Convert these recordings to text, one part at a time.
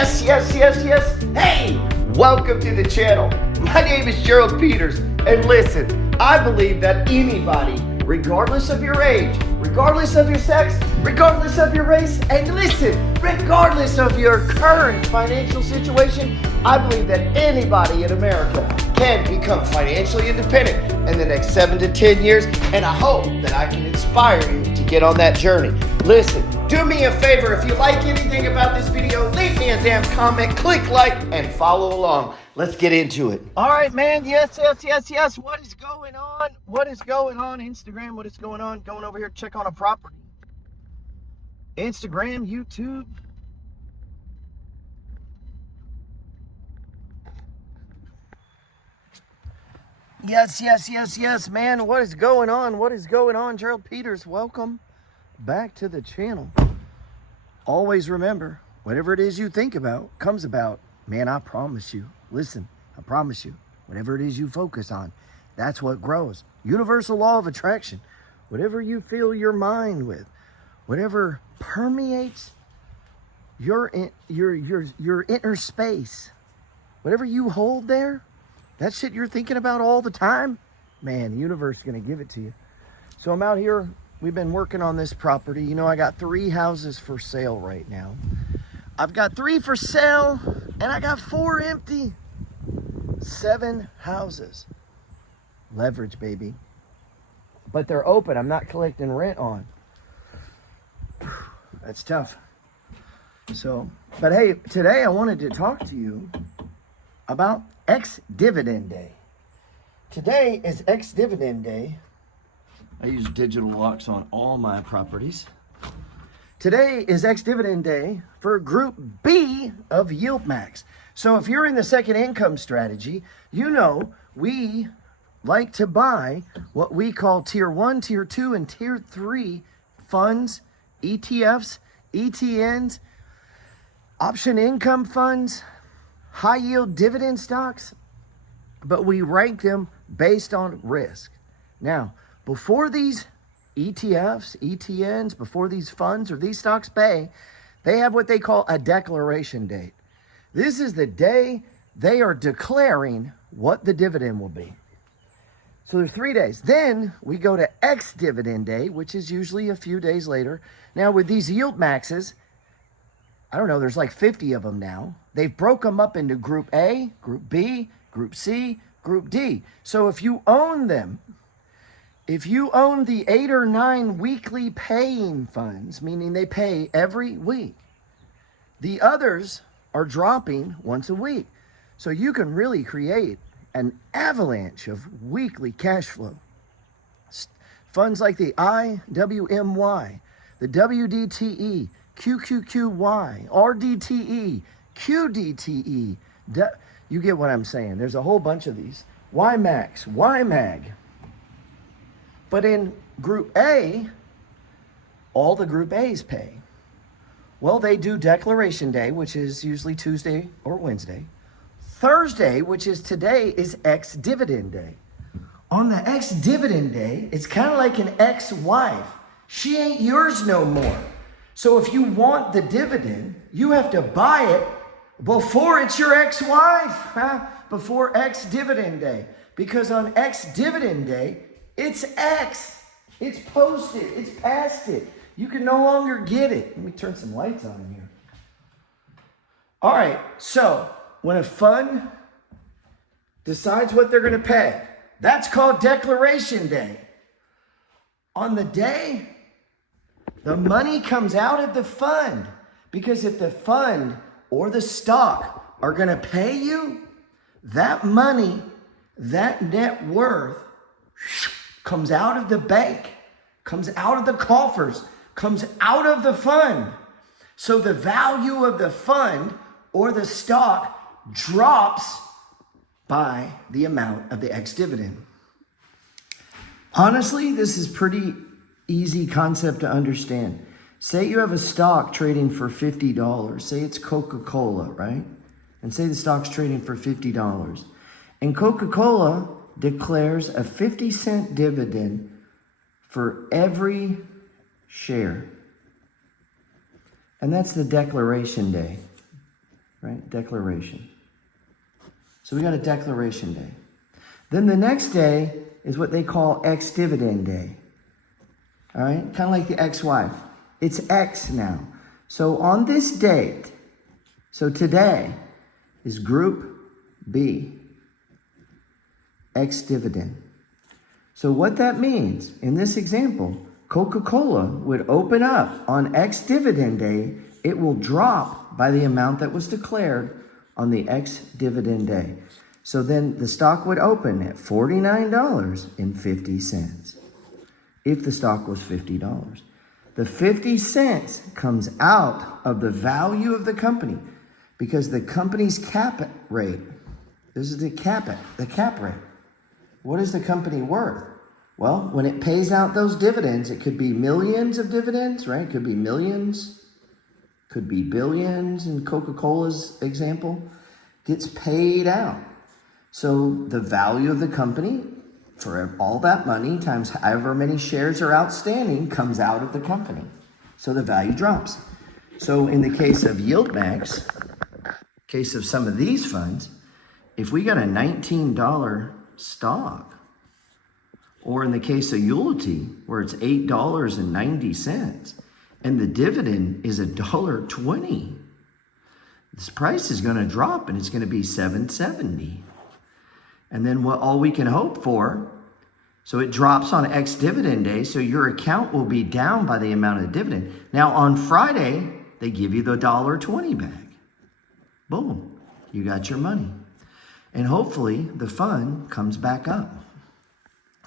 Yes, yes, yes, yes. Hey, welcome to the channel. My name is Gerald Peters, and listen, I believe that anybody, regardless of your age, regardless of your sex, regardless of your race, and listen, regardless of your current financial situation, I believe that anybody in America can become financially independent in the next 7 to 10 years, and I hope that I can inspire you to get on that journey. Listen, do me a favor, if you like anything about this video, leave me a damn comment, click like, and follow along. Let's get into it. All right, man. Yes. What is going on? What is going on? Instagram, what is going on? Going over here to check on a property. Instagram, YouTube. Yes, man. What is going on? What is going on? Gerald Peters, welcome back to the channel. Always remember, whatever it is you think about comes about. Man, I promise you. Listen, I promise you, whatever it is you focus on, that's what grows. Universal law of attraction. Whatever you fill your mind with, whatever permeates your inner space, whatever you hold there, that shit you're thinking about all the time, man, the universe is going to give it to you. So I'm out here. We've been working on this property. You know, I got 3 houses for sale right now. I've got 3 for sale, and I got 4 empty. 7 houses. Leverage, baby. But they're open. I'm not collecting rent on. That's tough. So, but hey, today I wanted to talk to you about Ex-Dividend Day. Today is Ex-Dividend Day. I use digital locks on all my properties. Today is Ex-Dividend Day for Group B of Yield Max. So if you're in the second income strategy, you know we like to buy what we call Tier 1, Tier 2, and Tier 3 funds, ETFs, ETNs, option income funds, high yield dividend stocks, but we rank them based on risk. Now, before these ETFs, ETNs, before these funds or these stocks pay, they have what they call a declaration date. This is the day they are declaring what the dividend will be. So there's 3 days. Then we go to Ex-Dividend Day, which is usually a few days later. Now with these yield maxes, I don't know, there's like 50 of them now. They've broke them up into Group A, Group B, Group C, Group D. So if you own them, if you own the 8 or 9 weekly paying funds, meaning they pay every week, the others are dropping once a week. So you can really create an avalanche of weekly cash flow. Funds like the IWMY, the WDTE, QQQY, RDTE, QDTE. You get what I'm saying. There's a whole bunch of these. YMAX, YMAG. But in Group A, all the Group A's pay. Well, they do Declaration Day, which is usually Tuesday or Wednesday. Thursday, which is today, is Ex-Dividend Day. On the Ex-Dividend Day, it's kind of like an ex-wife. She ain't yours no more. So if you want the dividend, you have to buy it before it's your ex-wife, before Ex-Dividend Day. Because on Ex-Dividend Day, it's X. It's posted. It's past it. You can no longer get it. Let me turn some lights on in here. All right, so when a fund decides what they're going to pay, that's called Declaration Day. On the day, the money comes out of the fund, because if the fund or the stock are going to pay you, that money, that net worth comes out of the bank, comes out of the coffers, comes out of the fund. So the value of the fund or the stock drops by the amount of the ex-dividend. Honestly, this is pretty easy concept to understand. Say you have a stock trading for $50. Say it's Coca-Cola, right? And say the stock's trading for $50. And Coca-Cola declares a 50-cent dividend for every share. And that's the declaration day. right? Declaration. So we got a declaration day. Then the next day is what they call ex-dividend day. All right, kind of like the ex-wife. It's X now. So on this date, so today is Group B, ex-dividend. So what that means, in this example, Coca-Cola would open up on ex-dividend day. It will drop by the amount that was declared on the ex-dividend day. So then the stock would open at $49.50 if the stock was $50. The 50 cents comes out of the value of the company because the company's cap rate, this is the cap rate. What is the company worth? Well, when it pays out those dividends, it could be millions of dividends, right? It could be millions, could be billions in Coca-Cola's example, gets paid out. So the value of the company for all that money times however many shares are outstanding comes out of the company. So the value drops. So in the case of YieldMax, case of some of these funds, if we got a $19 stock, or in the case of Unity, where it's $8.90, and the dividend is $1.20, this price is going to drop and it's going to be $7.70. And then what all we can hope for, so it drops on ex-dividend day, so your account will be down by the amount of dividend. Now on Friday, they give you the $1.20 back. Boom, you got your money. And hopefully the fund comes back up.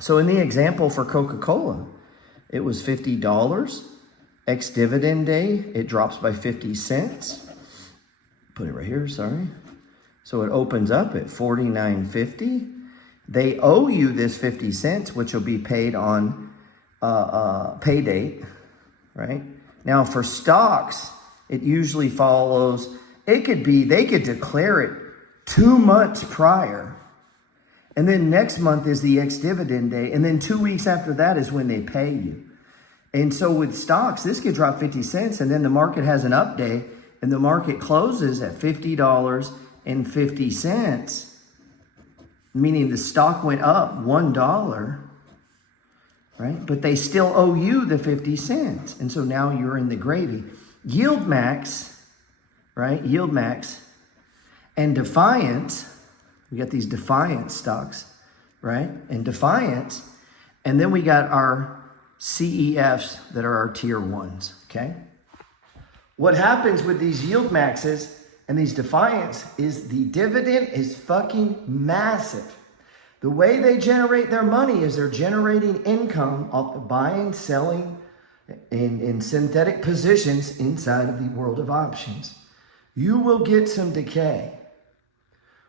So in the example for Coca-Cola, it was $50. Ex-dividend day, it drops by 50 cents. Put it right here, sorry. So it opens up at $49.50. They owe you this 50 cents, which will be paid on pay date, right? Now for stocks, it usually follows, they could declare it 2 months prior. And then next month is the ex-dividend day. And then 2 weeks after that is when they pay you. And so with stocks, this could drop 50 cents. And then the market has an up day and the market closes at $50.50, meaning the stock went up $1, right? But they still owe you the 50 cents. And so now you're in the gravy. YieldMax, right? YieldMax and Defiance, we got these Defiance stocks, right? And Defiance, and then we got our CEFs that are our tier ones, okay? What happens with these YieldMaxes and these Defiance is the dividend is fucking massive. The way they generate their money is they're generating income off of buying, selling in synthetic positions inside of the world of options. You will get some decay.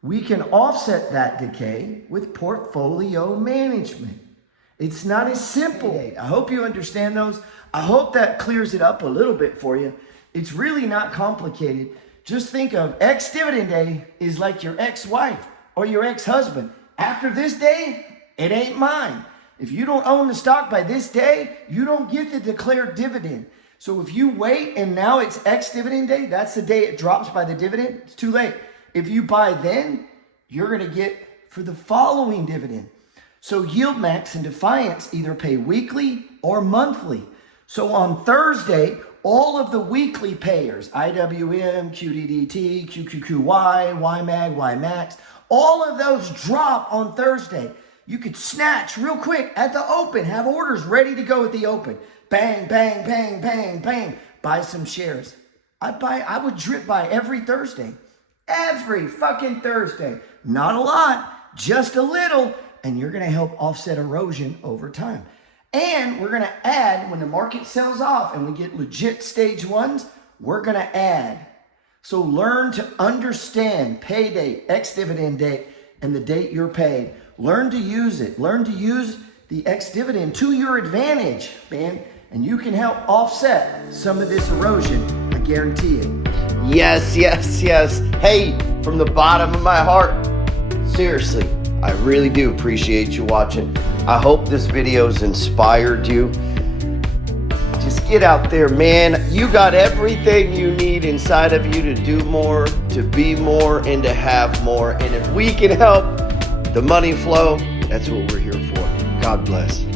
We can offset that decay with portfolio management. It's not as simple. I hope you understand those. I hope that clears it up a little bit for you. It's really not complicated. Just think of ex-dividend day is like your ex-wife or your ex-husband. After this day, it ain't mine. If you don't own the stock by this day, you don't get the declared dividend. So if you wait and now it's ex-dividend day, that's the day it drops by the dividend, it's too late. If you buy then, you're going to get for the following dividend. So YieldMax and Defiance either pay weekly or monthly. So on Thursday, all of the weekly payers, IWM, QDDT, QQQY, YMAG, YMAX, all of those drop on Thursday. You could snatch real quick at the open, have orders ready to go at the open. Bang, bang, bang, bang, bang. Buy some shares. I would drip buy every Thursday. Every fucking Thursday. Not a lot, just a little. And you're going to help offset erosion over time. And we're going to add, when the market sells off and we get legit stage ones, we're going to add. So learn to understand pay date, ex-dividend date, and the date you're paid. Learn to use it. Learn to use the ex-dividend to your advantage, man. And you can help offset some of this erosion. I guarantee it. Yes, yes, yes. Hey, from the bottom of my heart, seriously, I really do appreciate you watching. I hope this video has inspired you. Just get out there, man. You got everything you need inside of you to do more, to be more, and to have more. And if we can help the money flow, that's what we're here for. God bless.